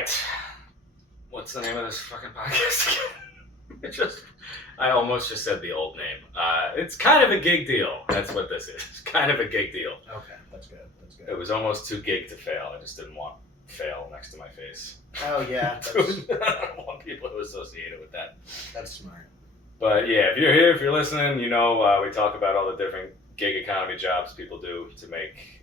right. What's the name of this fucking podcast again? I almost just said the old name. It's kind of a gig deal. That's what this is. It's kind of a gig deal. Okay, that's good. That's good. It was almost too gig to fail. I just didn't want fail next to my face. Oh yeah, I don't want people to associate it with that. That's smart. But yeah, if you're here, if you're listening, you know we talk about all the different gig economy jobs people do to make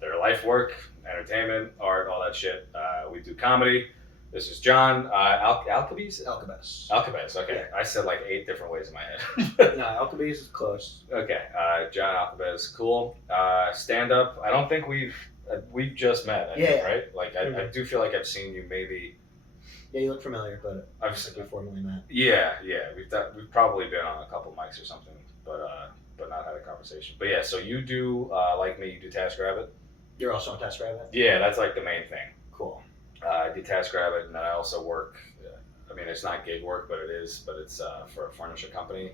their life work, entertainment, art, all that shit. We do comedy. This is Jon Alcabes? Alcabes. Alcabes, okay. Yeah. I said like 8 different ways in my head. No, Alcabes is close. Okay, Jon Alcabes, cool. Stand up. I don't think we've just met, I think, right? Like I do feel like I've seen you maybe. Yeah, you look familiar, but I've we formally met. Yeah. We've probably been on a couple mics or something, but not had a conversation. But yeah, so you do like me, you do TaskRabbit. You're also on taskrabbit? Yeah, that's like the main thing. Cool. I do TaskRabbit, and then I also work. I mean, it's not gig work, but it's for a furniture company,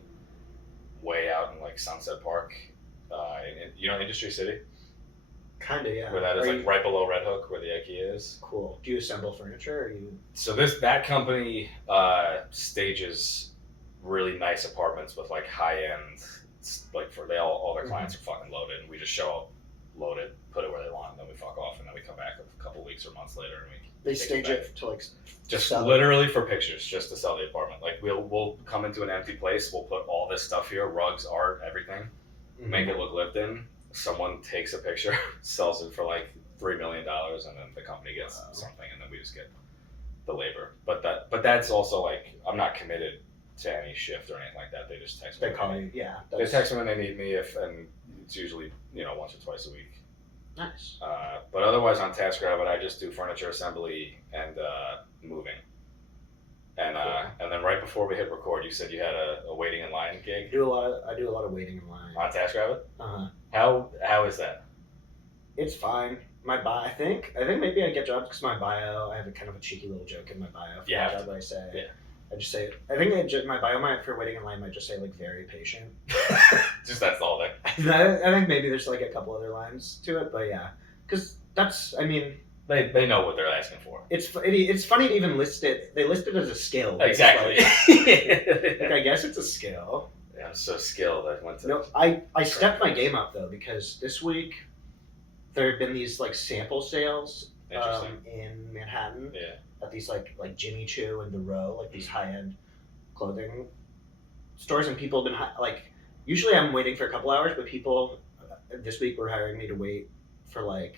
way out in like Sunset Park, in Industry City. Kinda, yeah. Where that is like right below Red Hook, where the IKEA is. Cool. Do you assemble furniture, or you? So that company stages really nice apartments with like high end, like all their clients are fucking loaded, and we just show up, load it, put it where they want, and then we fuck off, and then we come back a couple weeks or months later, and They stage it to like just literally for pictures, just to sell the apartment. Like we'll come into an empty place, we'll put all this stuff here, rugs, art, everything, make it look lived in. Someone takes a picture, sells it for like $3 million, and then the company gets something, and then we just get the labor. But that's also like I'm not committed to any shift or anything like that. They just text me. They call you, yeah. They text me when they need me, and it's usually once or twice a week. Nice. But otherwise on TaskRabbit, I just do furniture assembly and moving. And and then right before we hit record, you said you had a waiting in line gig. I do a lot of waiting in line. On TaskRabbit? Uh-huh. How is that? It's fine. My bio, I think maybe I get jobs because my bio. I have a kind of a cheeky little joke in my bio for the job that I say. Yeah. I just say. I think my bio for waiting in line might just say like very patient. Just that's all there. I think maybe there's like a couple other lines to it, but yeah, because that's. I mean. They know what they're asking for. It's funny to even list it. They list it as a skill. Exactly. Like I guess it's a skill. Yeah, I'm so skilled. I went to. No, I stepped my game up though because this week there have been these like sample sales in Manhattan. Yeah. At these like Jimmy Choo and The Row, like these high end clothing stores, and people have been like. Usually I'm waiting for a couple hours, but people this week were hiring me to wait for like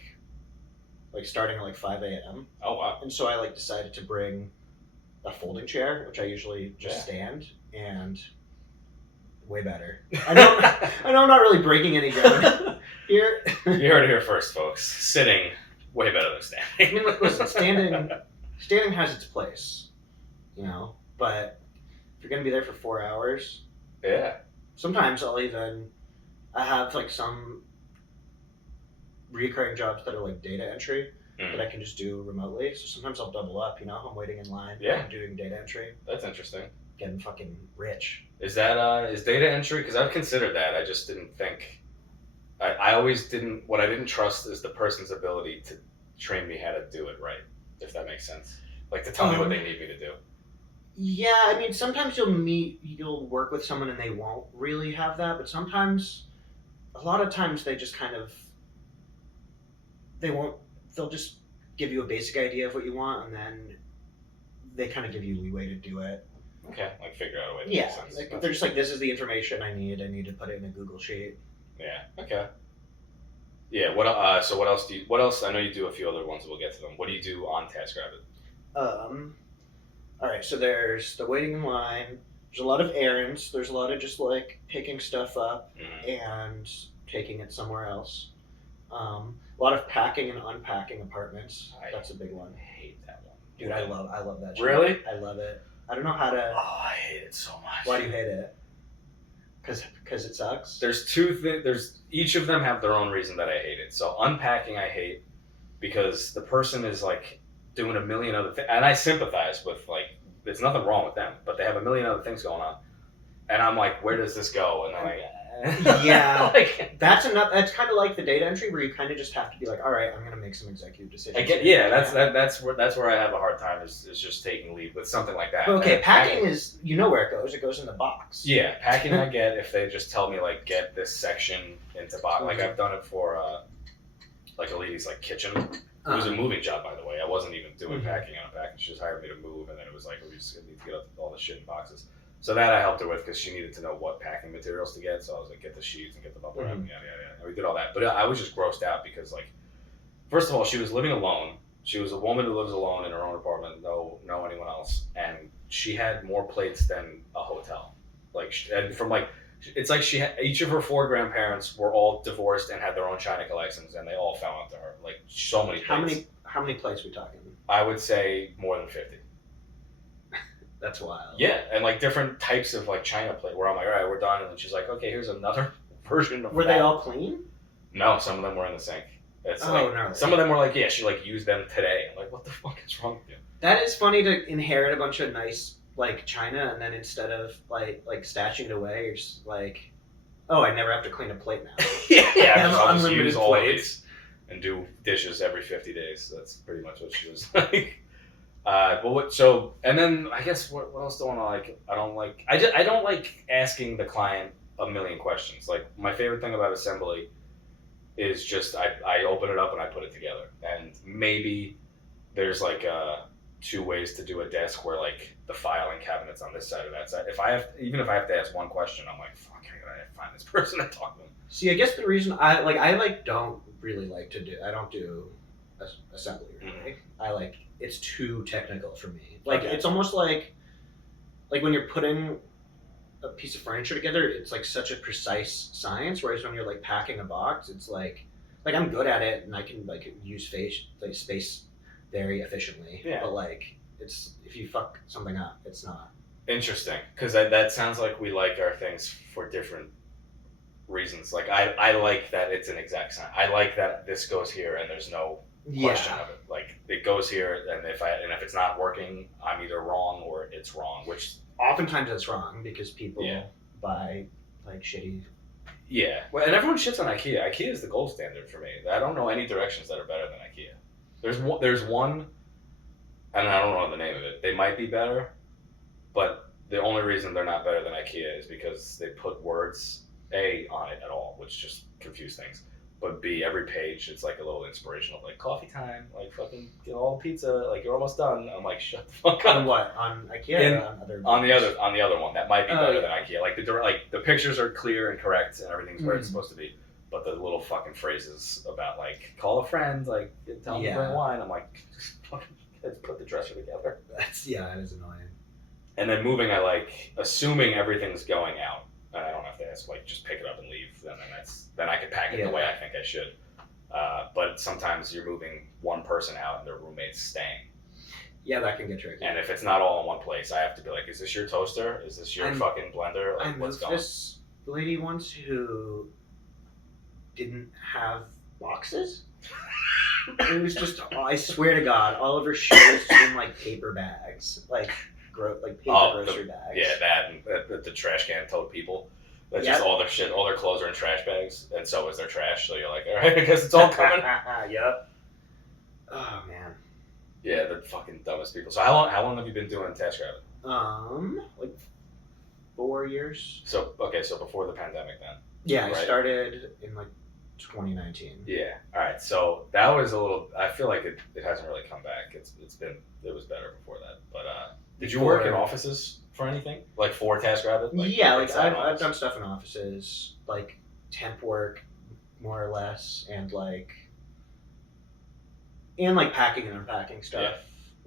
starting at like 5 a.m. Oh wow! And so I like decided to bring a folding chair, which I usually just stand, and way better. I know I'm not really breaking any ground here. You heard it here first, folks. Sitting way better than standing. I mean, listen, standing has its place, but if you're gonna be there for 4 hours, yeah. Sometimes I have like some recurring jobs that are like data entry that I can just do remotely. So sometimes I'll double up, I'm waiting in line. Yeah. I'm doing data entry. That's interesting. Getting fucking rich. Is that is data entry? Because I've considered that. I just didn't think. I always didn't. What I didn't trust is the person's ability to train me how to do it right. If that makes sense. Like to tell me what they need me to do. Yeah, I mean sometimes you'll work with someone and they won't really have that, but sometimes, a lot of times they just kind of. They'll just give you a basic idea of what you want, and then they kind of give you leeway to do it. Okay, like figure out a way to make sense. Like, they're just like, this is the information I need to put it in a Google Sheet. Yeah, okay. Yeah, what else what else, I know you do a few other ones, we'll get to them. What do you do on TaskRabbit? Alright, so there's the waiting in line, there's a lot of errands, there's a lot of just like picking stuff up and taking it somewhere else. A lot of packing and unpacking apartments. That's a big one. I hate that one. Dude, I love that shit. Really? I love it. I don't know how to... Oh, I hate it so much. Why do you hate it? Because it sucks? There's two things. Each of them have their own reason that I hate it. So unpacking I hate because the person is like doing a million other things. And I sympathize with like, there's nothing wrong with them, but they have a million other things going on. And I'm like, where does this go? And then Yeah. Like, That's kind of like the data entry where you kind of just have to be like, all right, I'm gonna make some executive decisions. I get, yeah, that's where I have a hard time is just taking lead with something like that. But okay, And packing is, you know where it goes. It goes in the box. Yeah, packing I get if they just tell me like get this section into box. Like I've done it for like a lady's like kitchen. It was a moving job, by the way. I wasn't even doing packing on a package. She just hired me to move, and then it was like we just need to get all the shit in boxes. So that I helped her with because she needed to know what packing materials to get. So I was like, get the sheets and get the bubble wrap, yada yada yada. And we did all that, but I was just grossed out because like, first of all, she was living alone. She was a woman who lives alone in her own apartment, no anyone else, and she had more plates than a hotel. Like, and from like, it's like she had, each of her 4 grandparents were all divorced and had their own china collections, and they all fell onto her. Like so many plates. How many plates we talking? I would say more than 50. That's wild. Yeah, and like different types of like china plate where I'm like, all right, we're done, and then she's like, okay, here's another version of. Were they all clean? No, some of them were in the sink. It's no. Some of them were like, yeah, she like used them today. I'm like, what the fuck is wrong with you? That is funny to inherit a bunch of nice like china, and then instead of like stashing it away, you're just like, oh, I never have to clean a plate now. yeah, I'll just unlimited use all of plates these and do dishes every 50 days. That's pretty much what she was like. And then I guess what else do I like? I don't like asking the client a million questions. Like my favorite thing about assembly is just I open it up and I put it together, and maybe there's like 2 ways to do a desk where like the filing cabinet's on this side or that side. If I have to ask one question, I'm like, fuck, I gotta find this person and talk to them. See, I guess the reason I don't really like to do, I don't do assembly really. It's too technical for me. Like it's almost like when you're putting a piece of furniture together, it's like such a precise science. Whereas when you're like packing a box, it's like I'm good at it and I can like use space very efficiently. Yeah. But like it's, if you fuck something up, it's not. Interesting, because that sounds like we like our things for different reasons. Like I like that it's an exact science. I like that this goes here and there's no question of it. Like it goes here, and if it's not working, I'm either wrong or it's wrong. Which oftentimes it's wrong because people buy like shitty. Yeah, well, and everyone shits on IKEA. IKEA is the gold standard for me. I don't know any directions that are better than IKEA. There's one, and I don't know the name of it. They might be better, but the only reason they're not better than IKEA is because they put words A on it at all, which just confuse things. But B, every page, it's like a little inspirational, like coffee time, like fucking get all the pizza, like you're almost done. I'm like, shut the fuck up. On what? On IKEA or on other? On the other one, that might be better than IKEA. Like the pictures are clear and correct, and everything's where it's supposed to be. But the little fucking phrases about like call a friend, like tell them to bring wine. I'm like, let's put the dresser together. That is annoying. And then moving, I like assuming everything's going out. And I don't have to ask, like, just pick it up and leave. And then I can pack it the way I think I should. But sometimes you're moving one person out and their roommate's staying. Yeah, that can get tricky. And if it's not all in one place, I have to be like, is this your toaster? Is this your fucking blender? Like, what's going on? This lady once who didn't have boxes. It was just, I swear to God, all of her shit was in like paper bags. Like paper grocery bags. Yeah, that and the trash can tote people. That's just all their shit, all their clothes are in trash bags, and so is their trash. So you're like, all right, I guess it's all coming. Yep. Oh man. Yeah, the fucking dumbest people. So how long have you been doing TaskRabbit? Like 4 years. So before the pandemic then. Yeah, right? I started in like 2019. Yeah. All right. So that was a little. I feel like it hasn't really come back. It was better before that, but. Did you work in offices for anything? Like for TaskRabbit? Yeah, like I've done stuff in offices, like temp work, more or less, and like packing and unpacking stuff,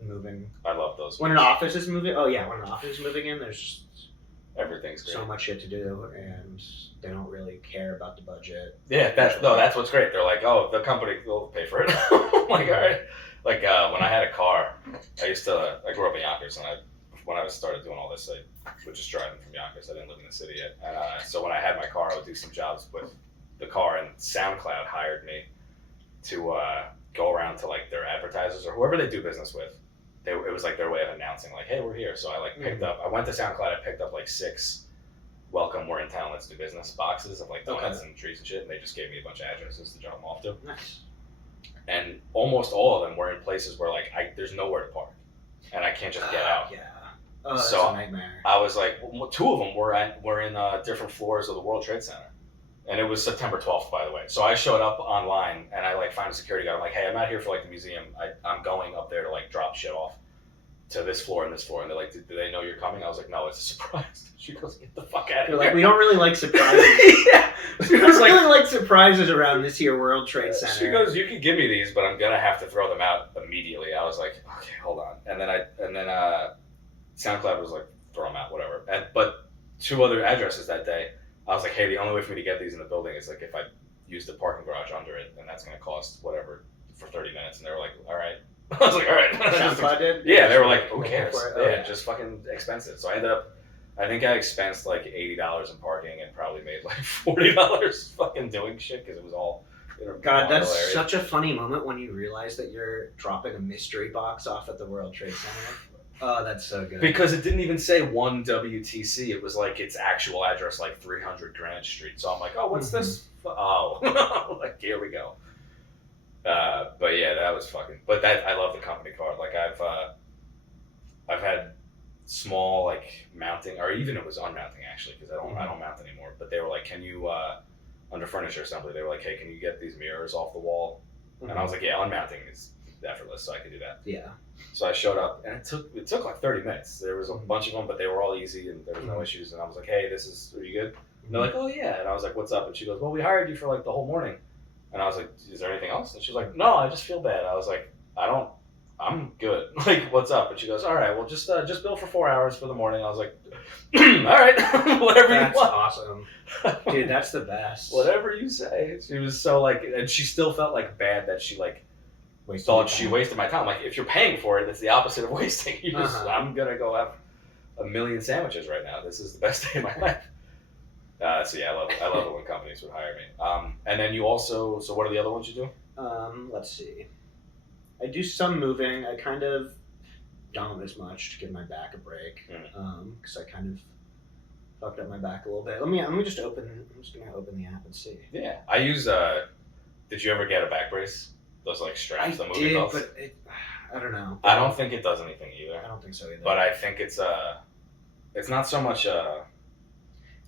moving. I love those. When an office is moving, when an office is moving in, there's just everything's great. So much shit to do, and they don't really care about the budget. Yeah, that's what's great. They're like, oh, the company will pay for it. I'm like, all right. Like when I had a car, I grew up in Yonkers, and when I started doing all this, I was just driving from Yonkers. I didn't live in the city yet. So when I had my car, I would do some jobs with the car, and SoundCloud hired me to go around to like their advertisers or whoever they do business with. It was like their way of announcing like, hey, we're here. So I like picked up, I went to SoundCloud, I picked up like 6 welcome, we're in town, let's do business boxes of like donuts and treats and shit, and they just gave me a bunch of addresses to drop them off to. Nice. And almost all of them were in places where like there's nowhere to park, and I can't just get out. Yeah. Oh, that's so a nightmare. I was like, two of them were in different floors of the World Trade Center, and it was September 12th, by the way. So I showed up online, and I like found a security guard. I'm like, hey, I'm not here for like the museum. I'm going up there to like drop shit off to this floor and this floor. And they're like, do they know you're coming? I was like, no, it's a surprise. She goes, get the fuck out of here. Like, we don't really like surprises. Yeah. We don't really like surprises around this here World Trade Center. She goes, you can give me these, but I'm gonna have to throw them out immediately. I was like, okay, hold on. And then SoundCloud was like, throw them out, whatever. But two other addresses that day, I was like, hey, the only way for me to get these in the building is like if I use the parking garage under it, and that's gonna cost whatever for 30 minutes. And they were like, all right. I was like, all right. SoundCloud did? Yeah, they were like, who cares? Yeah, just fucking expensive. So I think I expensed like $80 in parking and probably made like $40 fucking doing shit because it was all. God, that's such a funny moment when you realize that you're dropping a mystery box off at the World Trade Center. Oh, that's so good. Because it didn't even say 1 WTC. It was like its actual address, like 300 Greenwich Street. So I'm like, oh, what's this? Oh, like here we go. But yeah, that was fucking. But that I love the company card. Like I've had small like mounting, or even it was unmounting actually, because I don't mount anymore. But they were like, can you under furniture assembly? They were like, hey, can you get these mirrors off the wall? And I was like, yeah, unmounting is effortless, so I can do that. Yeah. So I showed up, and it took like 30 minutes. There was a bunch of them, but they were all easy, and there was no issues. And I was like, hey, are you good? And they're like, oh yeah. And I was like, what's up? And she goes, well, we hired you for like the whole morning. And I was like, is there anything else? And she was like, no, I just feel bad. I was like, I'm good. Like, what's up? And she goes, all right, well, just bill for 4 hours for the morning. I was like, all right, whatever you want. That's awesome. Dude, that's the best. Whatever you say. She was so like, and she still felt like bad that she like thought she wasted my time. Like, if you're paying for it, it's the opposite of wasting. I'm going to go have a million sandwiches right now. This is the best day of my life. So yeah, I love it when companies would hire me. And then you also, so what are the other ones you do? Let's see. I do some moving. I kind of don't as much to give my back a break because I kind of fucked up my back a little bit. Let me just open. I'm just gonna open the app and see. Yeah, I use. Did you ever get a back brace? Those like straps, the moving belts. But I don't know. I don't think it does anything either. I don't think so either. But I think it's not so much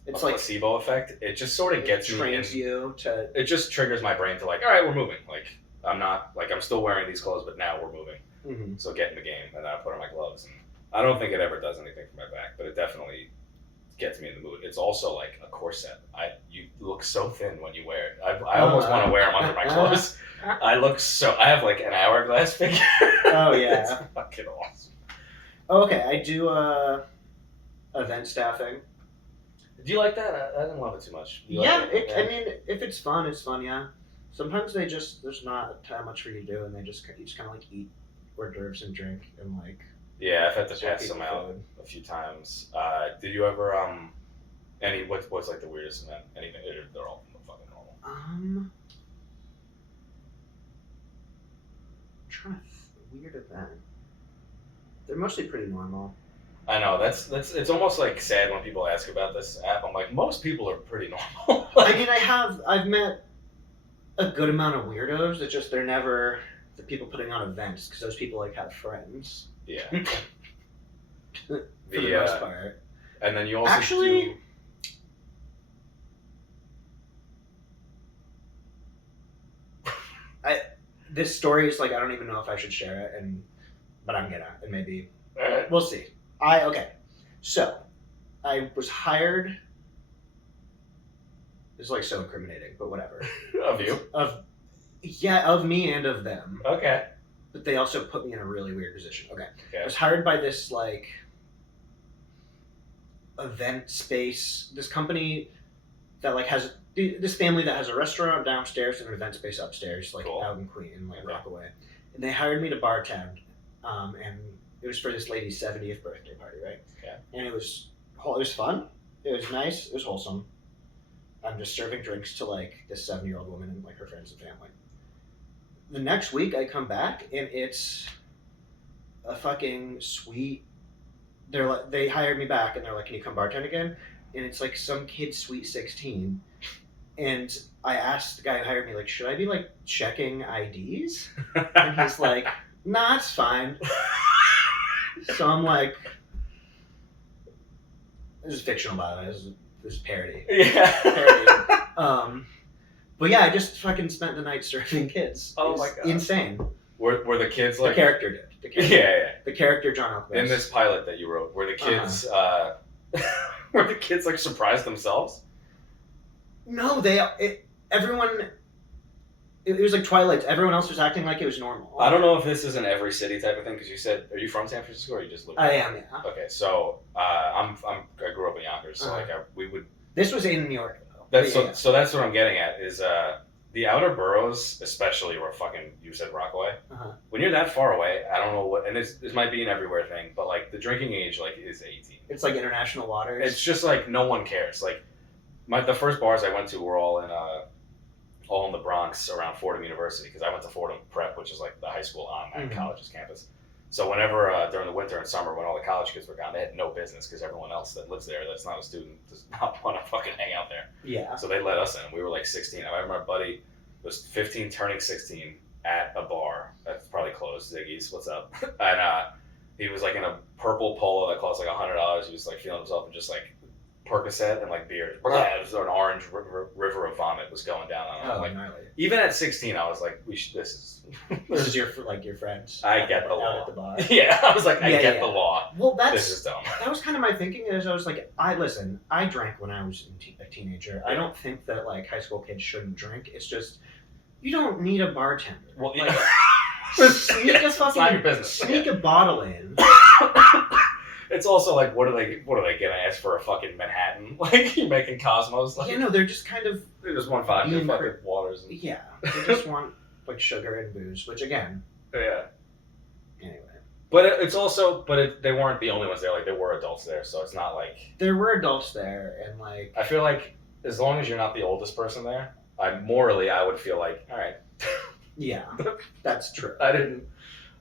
it's like placebo effect. It just sort of gets me in. It just triggers my brain to like, all right, we're moving. Like I'm still wearing these clothes, but now we're moving. Mm-hmm. So get in the game, and then I put on my gloves. And I don't think it ever does anything for my back, but it definitely gets me in the mood. It's also like a corset. You look so thin when you wear it. I almost want to wear them under my clothes. I have like an hourglass figure. Oh yeah, it's fucking awesome. Oh, okay, I do event staffing. Do you like that? I didn't love it too much. Yeah, I mean, if it's fun, it's fun. Yeah. Sometimes there's not that much for you to do, and you just kind of like eat hors d'oeuvres and drink and like. Yeah, I've had to pass some out a few times. Did you ever what's like the weirdest event? Anything? They're all fucking normal. I'm trying to weird event. They're mostly pretty normal. I know that's it's almost like sad when people ask about this app. I'm like, most people are pretty normal. I mean, I've met a good amount of weirdos. It's just they're never the people putting on events because those people like have friends. Yeah. For the most part. And then you also do. This story is like I don't even know if I should share it, but I'm gonna, and maybe we'll see. So I was hired. It's like so incriminating, but whatever. Of you? Of me and of them. Okay. But they also put me in a really weird position. Okay. I was hired by this like event space, this company that like has this family that has a restaurant downstairs and an event space upstairs, like out in Queen, like Rockaway. And they hired me to bartend, and it was for this lady's 70th birthday party, right? Okay. And it was fun. It was nice. It was wholesome. I'm just serving drinks to like this 7-year-old woman and like her friends and family. The next week I come back and it's a fucking suite. They hired me back and they're like, can you come bartend again? and it's like some kid's sweet 16, and I asked the guy who hired me, like, should I be like checking IDs? And he's like, nah, it's fine. So I'm like, this is fictional, by the way. This is parody. Yeah. Parody. But yeah, I just fucking spent the night serving kids. Oh my God. Insane. Were the kids The like character did. The character, yeah. The character Jon Alcabes. In this pilot that you wrote, were the kids were the kids like surprised themselves? No, everyone. It was like Twilight. Everyone else was acting like it was normal. I don't know if this is an every city type of thing because you said, are you from San Francisco or you just live? I am, yeah. Okay, so I grew up in Yonkers, so like we would. This was in New York though. That's so that's what I'm getting at is the outer boroughs, especially where fucking you said Rockaway. When you're that far away, I don't know what, and this might be an everywhere thing, but like the drinking age like is 18. It's like international waters. It's just like no one cares. Like the first bars I went to were all in the Bronx around Fordham University because I went to Fordham Prep, which is like the high school on that college's campus. So whenever during the winter and summer when all the college kids were gone, they had no business because everyone else that lives there that's not a student does not want to fucking hang out there. Yeah. So they let us in. We were like 16. I remember my buddy was 15 turning 16 at a bar that's probably closed, Ziggy's, what's up? And he was like in a purple polo that cost like $100. He was like feeling himself and just like Percocet and like beer. It was an orange river of vomit was going down on him. Oh, like, gnarly. even at 16, I was like, This is your friends. I get the law. Out at the bar. Yeah, I was like, I get the law. Well, this is dumb. That was kind of my thinking. Is I was like, I drank when I was a teenager. I don't think that like high school kids shouldn't drink. It's just you don't need a bartender. Well, like, yeah. sneak a fucking, it's not your business. Sneak a bottle in. It's also like, what are they gonna ask for a fucking Manhattan? Like you're making Cosmos? Like, Yeah, no, they're just kind of. They just want vodka, fucking waters. And... Yeah, they just want like sugar and booze, which again. Yeah. Anyway. But it's also, they weren't the only ones there. Like there were adults there, so it's not like. There were adults there, and like. I feel like as long as you're not the oldest person there, I would feel like, all right. Yeah, that's true.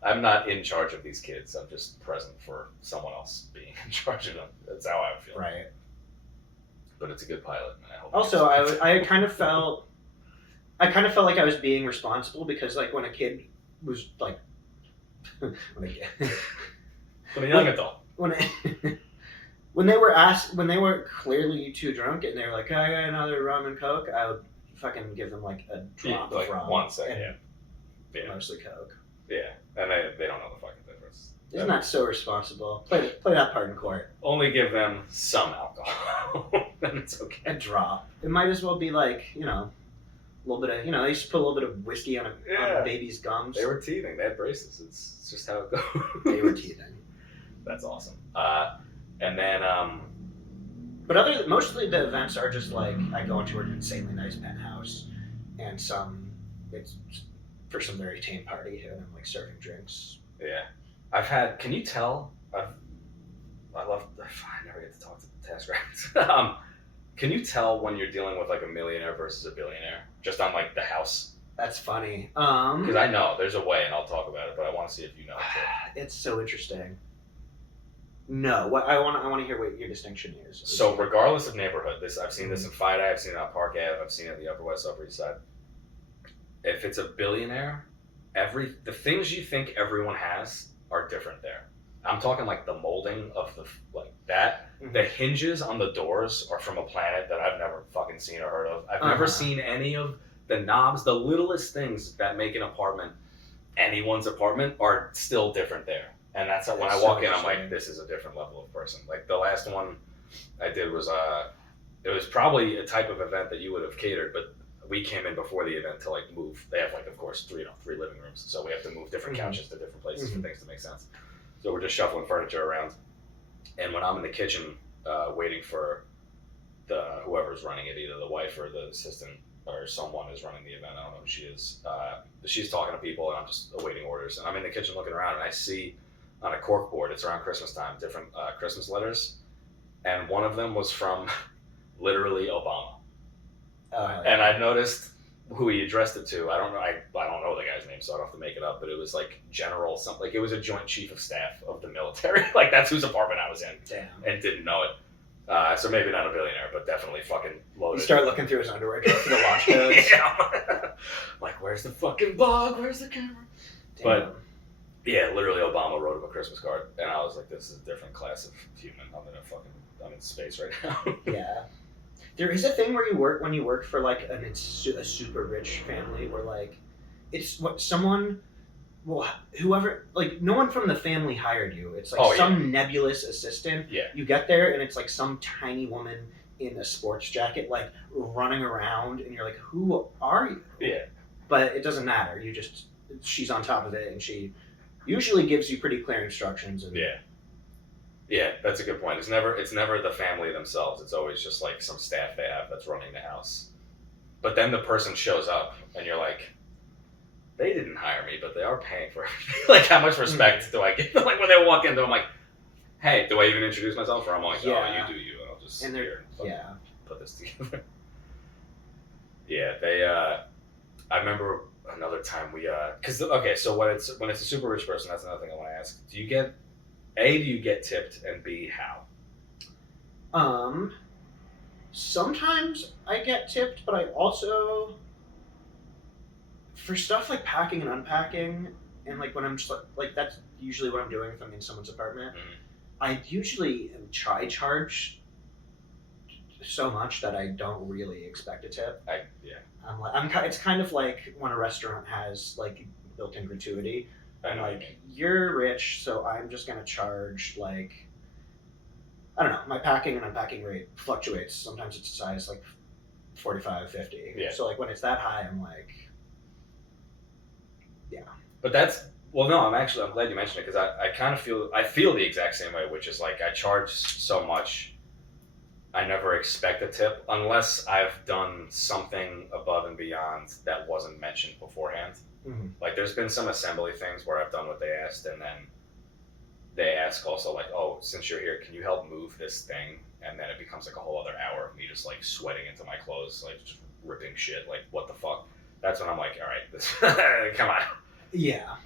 I'm not in charge of these kids. I'm just present for someone else being in charge of them. That's how I would feel. Right. But it's a good pilot, and I hope. Also, I kind of felt like I was being responsible because like when a kid was like when a young adult when they were clearly too drunk and they were like, I got another rum and coke, I would fucking give them like a drop of rum. 1 second, yeah. Mostly coke. Yeah, and they don't know the fucking difference. Isn't that so responsible? Play that part in court. Only give them some alcohol, then it's okay. A drop. It might as well be like, a little bit of, they used to put a little bit of whiskey on a baby's gums. They were teething. They had braces. It's just how it goes. They were teething. That's awesome. And then, but mostly the events are just like I go into an insanely nice penthouse, and it's for some very tame party, and I'm like serving drinks. Yeah, can you tell? I never get to talk to the taskrabbits. Can you tell when you're dealing with like a millionaire versus a billionaire just on like the house? That's funny. Because I know there's a way, and I'll talk about it, but I want to see if you know it. It's so interesting. No, I want to hear what your distinction is. So regardless of neighborhood, I've seen this in Five I've seen it on Park Ave, I've seen it in the Upper West, Upper East Side. If it's a billionaire, the things you think everyone has are different there. I'm talking like the molding of that. Mm-hmm. The hinges on the doors are from a planet that I've never fucking seen or heard of. I've never seen any of the knobs, the littlest things that make an apartment, anyone's apartment, are still different there. And that's when I walk in, I'm like, this is a different level of person. Like the last one I did was, it was probably a type of event that you would have catered, but we came in before the event to like move. They have like, of course, three living rooms, so we have to move different couches to different places for things to make sense. So we're just shuffling furniture around. And when I'm in the kitchen waiting for whoever's running it, either the wife or the assistant or someone is running the event, I don't know who she is, she's talking to people and I'm just awaiting orders. And I'm in the kitchen looking around and I see on a cork board, it's around Christmas time, different Christmas letters. And one of them was from literally Obama. And I noticed who he addressed it to. I don't know the guy's name, so I don't have to make it up, but it was like General something. Like it was a Joint Chief of Staff of the military. Like that's whose apartment I was in. Damn. And didn't know it. So maybe not a billionaire, but definitely fucking loaded. You start looking through his underwear drawer for the launch codes. Yeah. Like, where's the fucking bug? Where's the camera? Damn. But yeah, literally, Obama wrote him a Christmas card, and I was like, "This is a different class of human. I'm in space right now." Yeah. There is a thing where when you work for like a super rich family, where like it's what someone, well, whoever, like no one from the family hired you. It's like some nebulous assistant. Yeah. You get there and it's like some tiny woman in a sports jacket, like running around, and you're like, who are you? Yeah. But it doesn't matter. She's on top of it, and she usually gives you pretty clear instructions. And yeah. Yeah, that's a good point. It's never the family themselves. It's always just like some staff they have that's running the house. But then the person shows up, and you're like, they didn't hire me, but they are paying for everything. Like, how much respect do I give? Like, when they walk in, I'm like, hey, do I even introduce myself? Or I'm like, oh, you do you, and I'll just put this together. Yeah, I remember another time so when it's a super rich person, that's another thing I want to ask. Do you get tipped, and B, how? Sometimes I get tipped, but I also, for stuff like packing and unpacking, and like when I'm just like that's usually what I'm doing if I'm in someone's apartment. Mm-hmm. I usually charge so much that I don't really expect a tip. It's kind of like when a restaurant has like built-in gratuity. I'm like, you're rich, so I'm just gonna charge like, I don't know, my packing and unpacking rate fluctuates. Sometimes it's a size like 45, 50. Yeah. So like when it's that high, I'm like, yeah. But I'm glad you mentioned it, because I kind of feel the exact same way, which is like I charge so much, I never expect a tip unless I've done something above and beyond that wasn't mentioned beforehand. Mm-hmm. Like, there's been some assembly things where I've done what they asked, and then they ask also, like, oh, since you're here, can you help move this thing? And then it becomes like a whole other hour of me just like sweating into my clothes, like just ripping shit, like, what the fuck? That's when I'm like, all right, come on. Yeah.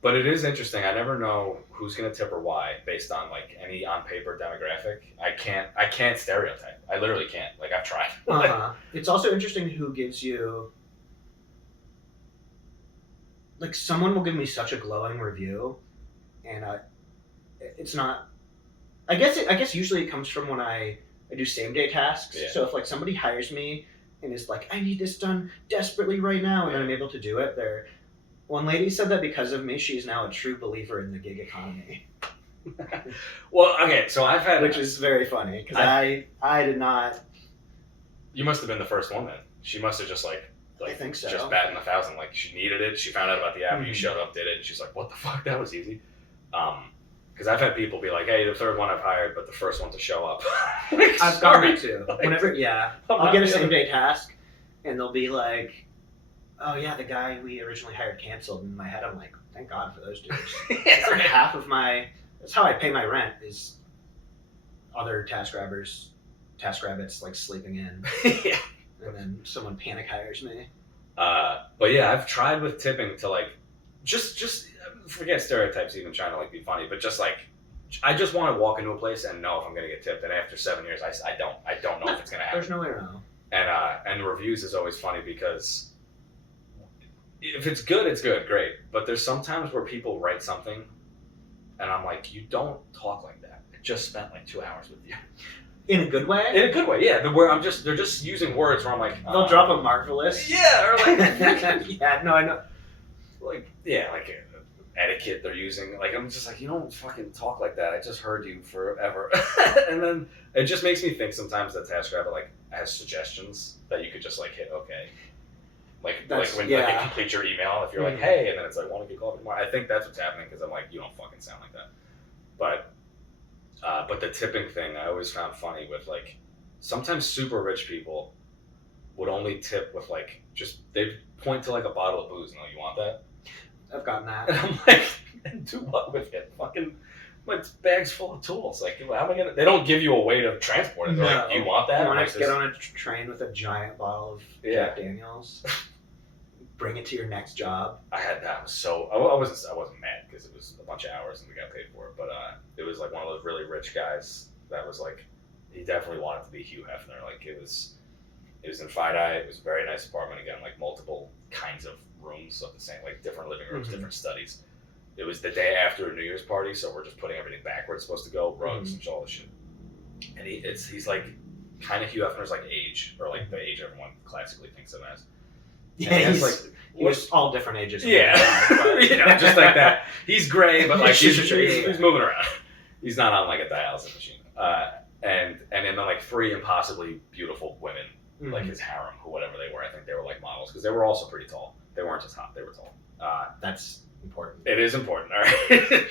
But it is interesting. I never know who's gonna tip or why based on like any on paper demographic. I can't stereotype. I literally can't. Like, I've tried. It's also interesting who gives you. Like, someone will give me such a glowing review, and it's not. I guess usually it comes from when I do same day tasks. Yeah. So if like somebody hires me and is like, I need this done desperately right now, and then I'm able to do it. One lady said that because of me, she's now a true believer in the gig economy. Well, okay, so I've had, which is very funny because I did not. You must have been the first one then. She must have just like I think so. Just batting 1,000. Like, she needed it. She found out about the app. Mm-hmm. You showed up, did it, and she's like, "What the fuck? That was easy." Because I've had people be like, "Hey, the third one I've hired, but the first one to show up." Like, I've done that too. Whenever, I'm I'll get a same day task, and they'll be like, "Oh yeah, the guy we originally hired canceled." In my head, I'm like, "Thank God for those dudes." It's like half of my. That's how I pay my rent, is other taskrabbits like sleeping in. Yeah. And then someone panic hires me. But yeah, I've tried with tipping to like, just forget stereotypes, even trying to like be funny, but just like, I just want to walk into a place and know if I'm gonna get tipped. And after 7 years, I don't know if it's gonna happen. There's no way to know. And reviews is always funny because if it's good, it's good, great. But there's sometimes where people write something, and I'm like, you don't talk like that. I just spent like 2 hours with you. In a good way? In a good way, yeah. They're just using words where I'm like, they'll drop a marvelous. Yeah, or like yeah, no, I know. Like, yeah, like etiquette they're using. Like, I'm just like, you don't fucking talk like that. I just heard you forever. And then it just makes me think sometimes that TaskRabbit like has suggestions that you could just like hit okay. Like when like you complete your email, if you're like, hey, and then it's like, want to get coffee tomorrow? I think that's what's happening, because I'm like, you don't fucking sound like that. But the tipping thing, I always found funny with like, sometimes super rich people would only tip with like, just, they'd point to like a bottle of booze and like, you want that? I've gotten that. And I'm like, do what with it? Fucking, my bag's full of tools. Like, how am I gonna, they don't give you a way to transport it. They're like, you want that? You want like, to get on a train with a giant bottle of Jack Daniels? Bring it to your next job. I had that. I wasn't mad because it was a bunch of hours and we got paid for it. But it was like one of those really rich guys that was like, he definitely wanted to be Hugh Hefner. Like it was in Fide. It was a very nice apartment again, like multiple kinds of rooms of the same, like different living rooms, different studies. It was the day after a New Year's party, so we're just putting everything back where it's supposed to go, rugs and all this shit. And he's like kind of Hugh Hefner's like age, or like the age everyone classically thinks him as. Yeah, he was all different ages. Yeah, just like that. He's gray, but like he's moving around. He's not on like a dialysis machine. And then like 3 impossibly beautiful women, like his harem, or whatever they were. I think they were like models because they were also pretty tall. They weren't just hot; they were tall. That's important. It is important, all right.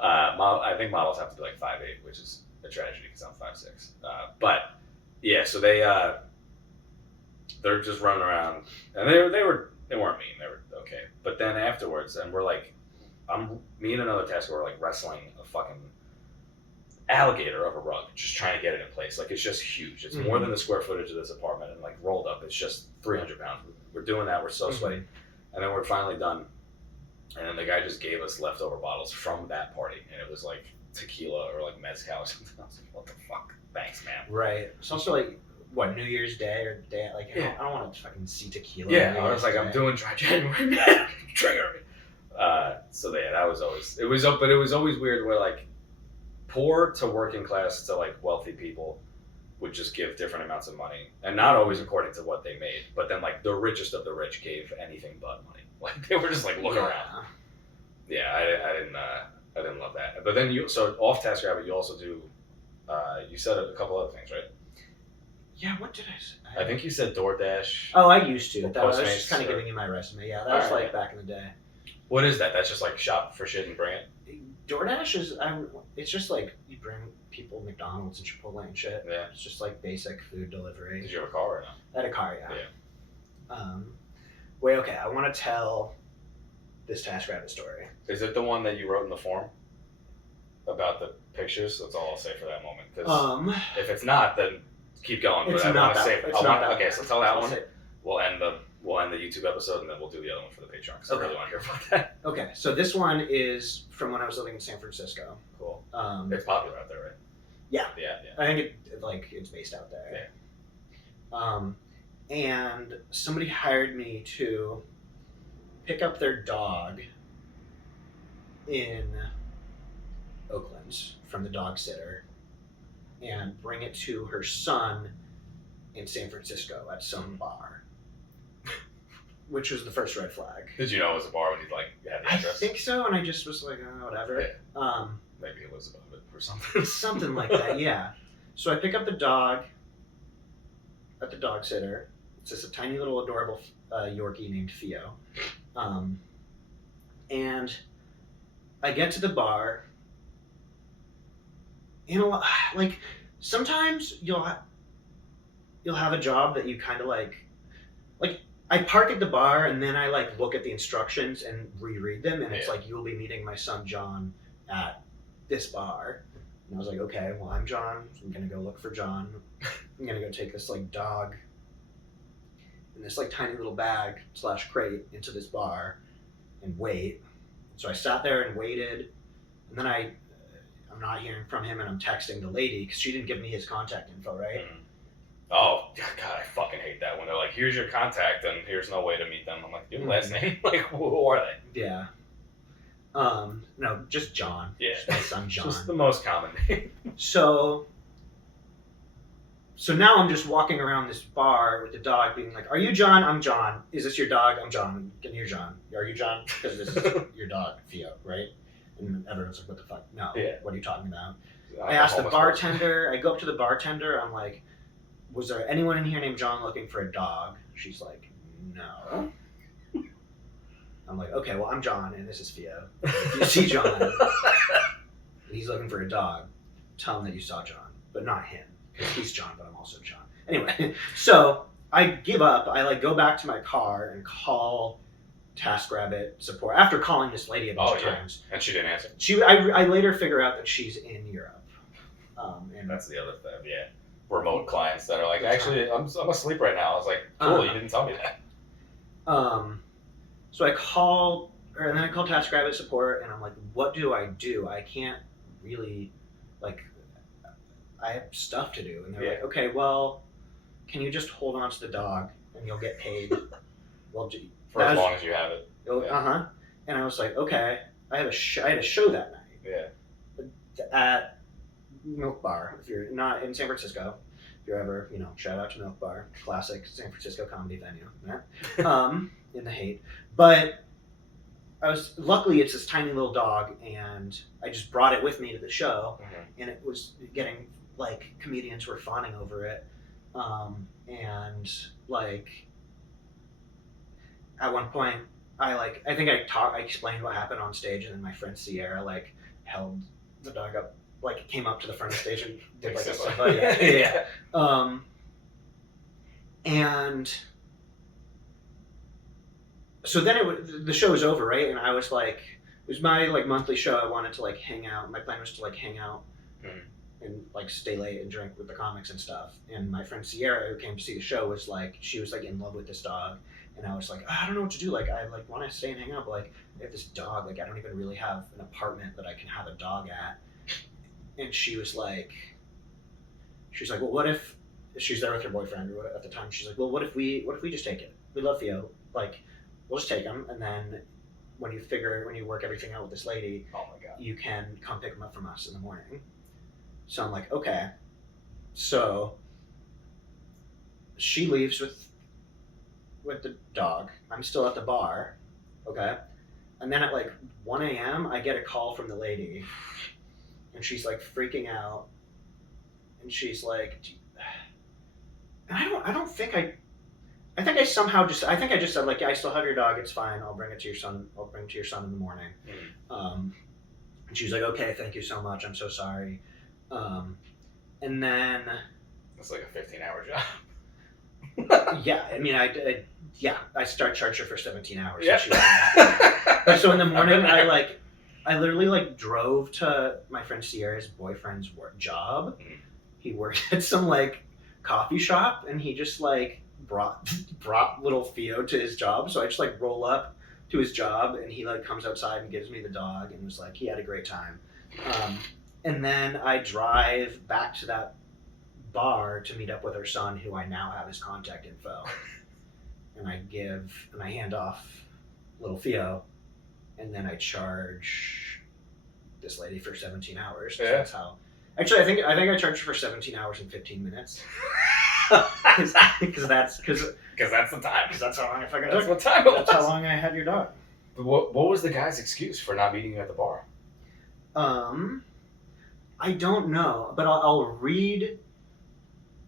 I think models have to be like 5'8", which is a tragedy because I'm 5'6". But yeah, so they're just running around, and they weren't mean. They were okay. But then afterwards, and we're like, me and another tasker were like wrestling a fucking alligator of a rug, just trying to get it in place. Like it's just huge. It's more than the square footage of this apartment, and like rolled up, it's just 300 pounds. We're doing that. We're so sweaty, and then we're finally done. And then the guy just gave us leftover bottles from that party, and it was like tequila or like mezcal or something. I was like, what the fuck? Thanks, man. Right. It's also like what, New Year's Day or day like I don't want to fucking see tequila. Yeah, I was like, I'm doing dry January, man. Trigger me. So yeah, that was always but it was always weird where like poor to working class to like wealthy people would just give different amounts of money, and not always according to what they made. But then like the richest of the rich gave anything but money. Like they were just like looking around. Yeah, I didn't love that. But then so off TaskRabbit, you also do. You said a couple other things, right? Yeah, what did I say? I think you said DoorDash. Oh, I used to. That was Postmates, just kind of giving you my resume. Yeah, that was like back in the day. What is that? That's just like shop for shit and bring it? DoorDash is, it's just like you bring people McDonald's and Chipotle and shit. Yeah. It's just like basic food delivery. Did you have a car or no? I had a car, yeah. Yeah. Wait, okay, I want to tell this TaskRabbit story. Is it the one that you wrote in the form about the pictures? That's all I'll say for that moment. Because if it's not, then keep going. It's but I not want to that. say It's not that. Okay, so tell that one. Say, We'll end the YouTube episode, and then we'll do the other one for the Patreon. Because I really want to hear about that. Okay, so this one is from when I was living in San Francisco. Cool. It's popular out there, right? Yeah. Yeah. I think it's based out there. Yeah. And somebody hired me to pick up their dog in Oakland from the dog sitter and bring it to her son in San Francisco at some bar, which was the first red flag. Did you know it was a bar when you like had the address? I think so, and I just was like, whatever. Yeah. Maybe it was above it or something. Something like that, yeah. So I pick up the dog at the dog sitter. It's just a tiny little adorable Yorkie named Theo. And I get to the bar, and like sometimes you'll have a job that you kind of like I park at the bar and then I like look at the instructions and reread them, and it's like, you'll be meeting my son John at this bar. And I was like, okay, well, I'm John, so I'm gonna go look for John. I'm gonna go take this like dog in this like tiny little bag / crate into this bar and wait. So I sat there and waited, and then I'm not hearing from him, and I'm texting the lady because she didn't give me his contact info, right? Mm-hmm. Oh God, I fucking hate that when they're like, "Here's your contact, and here's no way to meet them." I'm like, "Your last name? Like, who are they?" Yeah. No, just John. Yeah, just my son John. Just the most common name. So now I'm just walking around this bar with the dog, being like, "Are you John? I'm John. Is this your dog? I'm John. Can you John? Are you John? Because this is your dog, Theo, right?" And everyone's like, "What the fuck? No. Yeah. What are you talking about?" I asked the bartender. I go up to the bartender. I'm like, "Was there anyone in here named John looking for a dog?" She's like, "No." I'm like, "Okay, well, I'm John, and this is Theo. If you see John, and he's looking for a dog, tell him that you saw John, but not him, because he's John, but I'm also John." Anyway, so I give up. I like go back to my car and call TaskRabbit support after calling this lady a bunch of times, and she didn't answer. I later figure out that she's in Europe, and that's the other thing. Yeah, remote clients that are like, actually, I'm asleep right now. I was like, cool, you didn't tell me that. So I call TaskRabbit support, and I'm like, what do? I can't really, like, I have stuff to do. And they're Yeah. like, okay, well, can you just hold on to the dog and you'll get paid? Well, For as long as you have it. Uh-huh. And I was like, okay. I had a show that night. Yeah. At Milk Bar. If you're not in San Francisco, if you're ever, shout out to Milk Bar, classic San Francisco comedy venue. Yeah. In the hate. But luckily it's this tiny little dog, and I just brought it with me to the show, and it was getting, like, comedians were fawning over it. And, like, at one point, I think I explained what happened on stage, and then my friend Sierra, like, held the dog up, like, came up to the front of the stage and did, like, yeah. And so then the show was over, right? And I was like, it was my, like, monthly show. I wanted to, like, hang out. My plan was to, like, hang out and, like, stay late and drink with the comics and stuff. And my friend Sierra, who came to see the show, was like, she was, like, in love with this dog. And I was like, I don't know what to do. Like, I, like, want to stay and hang out, but, like, I have this dog. Like, I don't even really have an apartment that I can have a dog at. And she was like, well, what if, she's there with her boyfriend or at the time. She's like, well, what if we just take it? We love Theo. Like, we'll just take him, and then when you work everything out with this lady, oh my God, you can come pick him up from us in the morning. So I'm like, okay. So she leaves with the dog. I'm still at the bar, okay? And then at, like, 1 a.m., I get a call from the lady, and she's, like, freaking out, and she's like, and I think I somehow I just said, like, yeah, I still have your dog, it's fine, I'll bring it to your son in the morning. And she was like, okay, thank you so much, I'm so sorry. And then it's like a 15-hour job. Yeah, I mean, I start charging her for 17 hours. Yeah. But so in the morning, I literally, like, drove to my friend Sierra's boyfriend's job. He worked at some, like, coffee shop, and he just, like, brought little Theo to his job. So I just, like, roll up to his job, and he, like, comes outside and gives me the dog, and was like, he had a great time. And then I drive back to that bar to meet up with her son, who I now have his contact info. And I hand off little Theo, and then I charge this lady for 17 hours. So that's how. Actually, I think I charged her for 17 hours and 15 minutes. Because that's the time. Because that's how long I fucking took. took. What time it was. That's how long I had your dog. But what was the guy's excuse for not meeting you at the bar? I don't know, but I'll read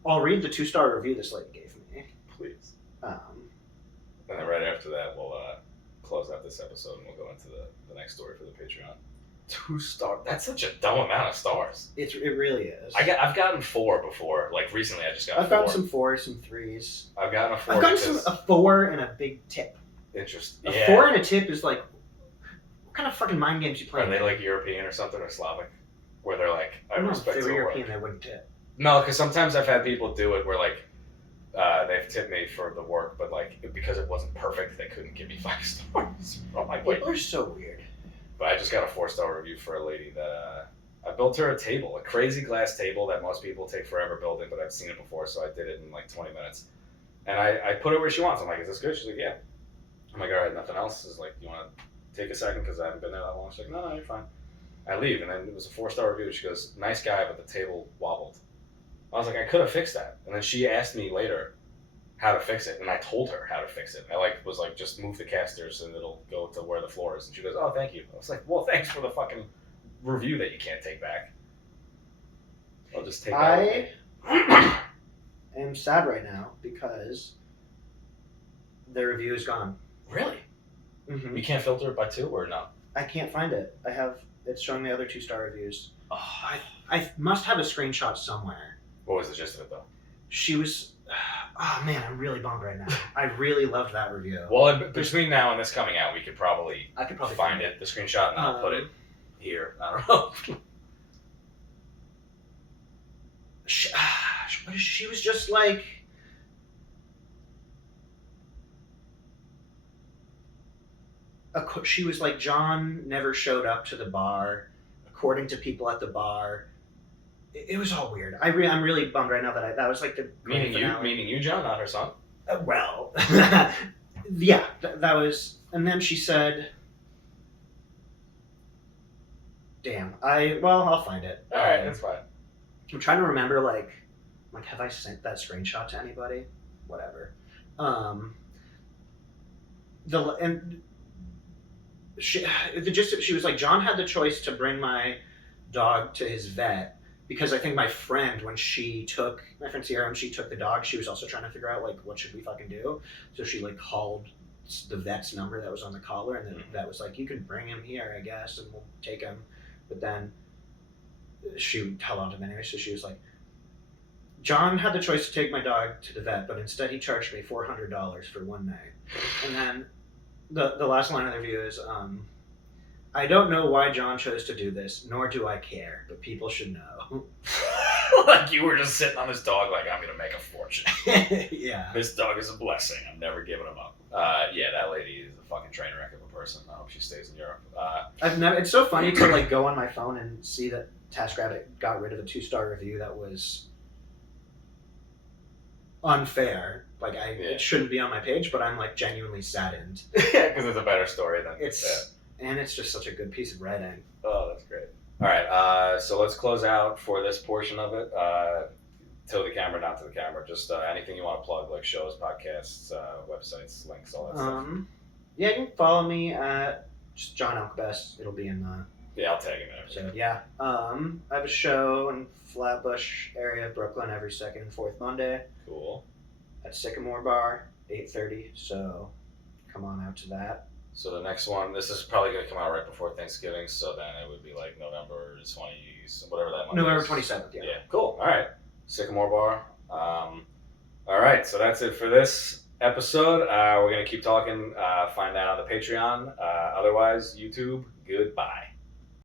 the 2-star review this lady gave me. Please. And then right after that, we'll close out this episode, and we'll go into the next story for the Patreon. 2-star. That's such a dumb amount of stars. It really is. I've gotten 4 before. Like, recently, I just got 4. I've gotten some 4s, some 3s. I've gotten a 4. I've gotten a 4 and a big tip. Interesting. A 4 and a tip is like, what kind of fucking mind games you playing? Are they like European or something, or Slavic? Where they're like, I respect your work. If they were European, work. they wouldn't tip. No, because sometimes I've had people do it where, like, they've tipped me for the work, but, like, because it wasn't perfect, they couldn't give me 5 stars. I'm like, wait. People are so weird. But I just got a 4-star review for a lady that I built her a table, a crazy glass table that most people take forever building, but I've seen it before, so I did it in like 20 minutes. And I put it where she wants. I'm like, is this good? She's like, yeah. I'm like, all right, nothing else? Is like, you want to take a second because I haven't been there that long? She's like, no, you're fine. I leave, and then it was a 4-star review. She goes, nice guy, but the table wobbled. I was like, I could have fixed that. And then she asked me later how to fix it, and I told her how to fix it. I was like, just move the casters and it'll go to where the floor is. And she goes, oh, thank you. I was like, well, thanks for the fucking review that you can't take back. I'll just take that. I am sad right now because the review is gone. Really? Mm-hmm. You can't filter it by 2 or no? I can't find it. It's showing the other 2-star reviews. Oh. I must have a screenshot somewhere. What was the gist of it, though? She was... Oh, man, I'm really bummed right now. I really loved that review. Well, between now and this coming out, I could probably find it, the screenshot, and I'll put it here. I don't know. She was just like... She was like, John never showed up to the bar. According to people at the bar, it was all weird. I'm really bummed right now that was like the grand finale. Meaning you, John, not her son. Well, yeah, that was. And then she said, "Damn, I'll find it." All right, that's fine. I'm trying to remember, like, have I sent that screenshot to anybody? Whatever. She was like, John had the choice to bring my dog to his vet because I think my friend Sierra, when she took the dog, she was also trying to figure out like what should we fucking do. So she like called the vet's number that was on the collar, and then that was like, you can bring him here, I guess, and we'll take him. But then she held on to him anyway. So she was like, John had the choice to take my dog to the vet, but instead he charged me $400 for one night. And then the last line of the review is, I don't know why John chose to do this, nor do I care, but people should know. Like you were just sitting on this dog like, I'm going to make a fortune. Yeah. This dog is a blessing. I'm never giving him up. Yeah, that lady is a fucking train wreck of a person. I hope she stays in Europe. It's so funny to like go on my phone and see that TaskRabbit got rid of a 2-star review that was unfair. Like it shouldn't be on my page, but I'm like genuinely saddened. Yeah, because it's a better story than and it's just such a good piece of writing. Oh, that's great. All right, so let's close out for this portion of it. To the camera, not to the camera. Just anything you want to plug, like shows, podcasts, websites, links, all that stuff. Yeah, you can follow me at just Jon Alcabes. It'll be in the. Yeah, I'll tag him in everything. So yeah, I have a show in Flatbush area of Brooklyn every second and fourth Monday. Cool. At Sycamore Bar, 8:30. So come on out to that. So the next one, this is probably going to come out right before Thanksgiving, so then it would be like November 20th, whatever that month November is. 27th, yeah. Yeah, cool. All right. Sycamore Bar. All right, so that's it for this episode. We're going to keep talking. Find that on the Patreon. Otherwise, YouTube, goodbye.